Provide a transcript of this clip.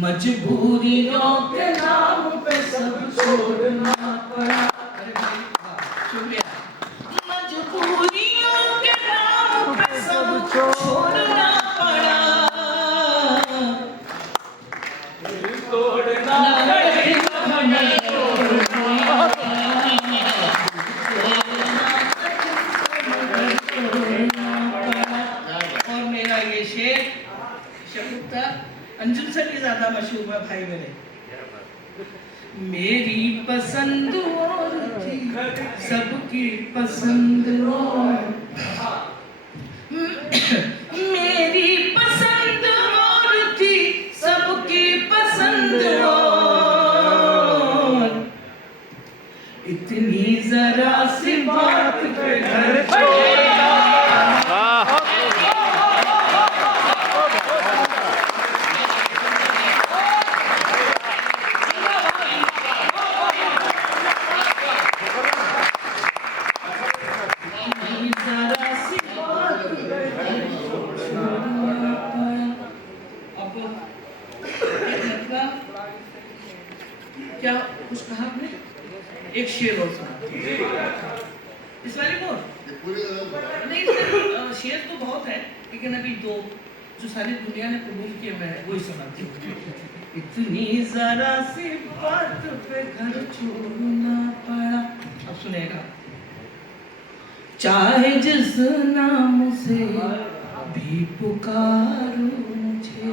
मजबूरियों के नाम पे सब छोड़ना पड़ा। अरे भाई शुक्रिया। मजबूरियों के नाम पे सब छोड़ना पड़ा, तोड़ना और मेरा ये शेर शकुत्ता अंजुम से भी ज्यादा मशहूर है भाई मेरे। मेरी पसंद और थी सबकी पसंद और, मेरी पसंद और थी सबकी पसंद और, इतनी जरा सी बात पे घर छोड़ा। क्या कुछ कहा आपने? एक शेर और सुना इस वाले को नहीं, शेर तो बहुत है लेकिन अभी दो जो सारी दुनिया ने कबूल किए मैं वही सुनाती हूँ। इतनी जरा सी बात पे घर छोड़ना पड़ा। अब सुनेगा। चाहे जिस नाम से भी पुकारो,